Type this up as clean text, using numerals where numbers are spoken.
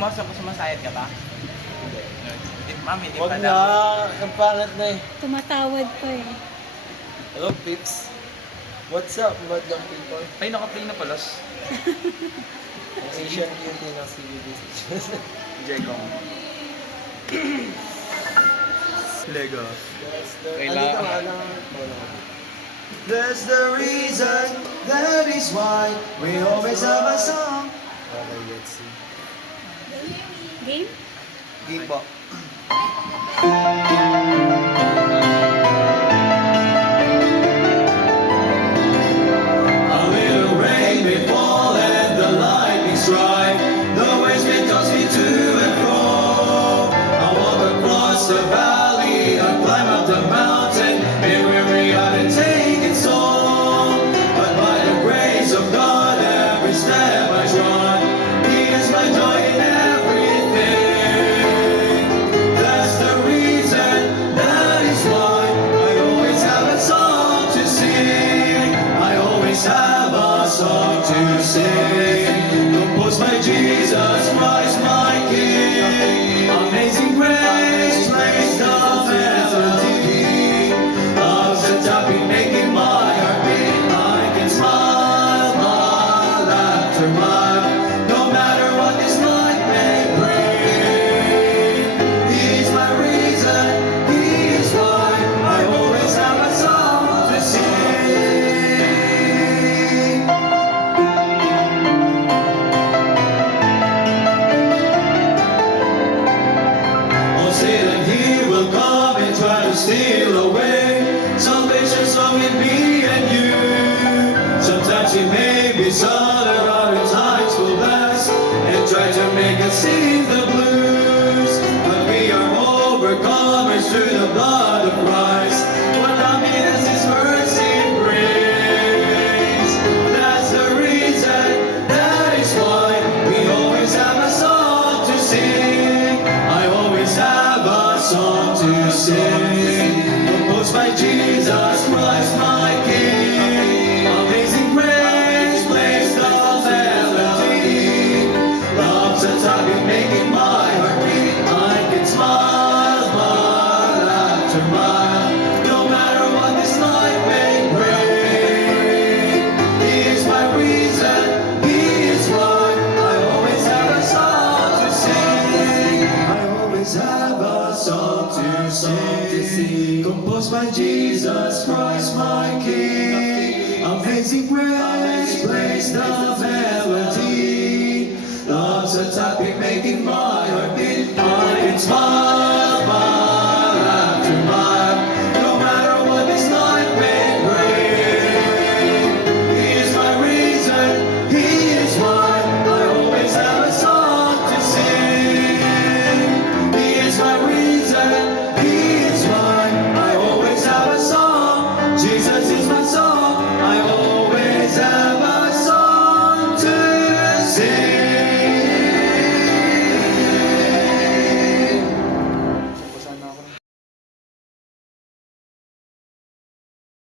Pumasok ko, sumasayad ka ba? Hindi. Mami, di Huwag pa na. Ang pangit na eh. Tumatawad pa eh. Hello, Pips. What's up, madlang people? Ay, naka-play na pala. Ang Asian beauty ng CBD. Jekong. Lego. Andito nga lang. That's the reason, that is why we always have a song. Okay, let's see. Game? Game po. A little rain may fall and the lightning strike. The waves may toss me to and fro. I walk across the valley, I climb up the mountain, be weary and take it slow. But by the grace of God, every step I trod, He is my joy in everything. That's the reason, that is why I always have a song to sing. I always have a song to sing. Composed by Jesus Christ, my King. Amazing grace, praise the melody. Love's a topic making my heart beat. I can smile, smile after mile, no matter what this life may bring. He's my reason, He is why I always have a song to sing. Oh, Satan, he will come and try to steal away salvation's song in me and you. Sometimes he may be subtle, other times will bless and try to make us sing the blues. But we are overcomers through the blood of Christ. What happiness His mercy brings. That's the reason, that is why we always have a song to sing. I always have a song to sing. Composed by Jesus Christ, my King. Amazing grace, plays the melody. Love's a topic making my heart beat. I can smile, smile after mile, no matter what this life may bring. He is my reason, He is why I always have a song to sing. I always have a song to sing. Composed by Jesus Christ, my King. Amazing grace, plays the melody. Love's a topic making my heart beat. I can smile, smile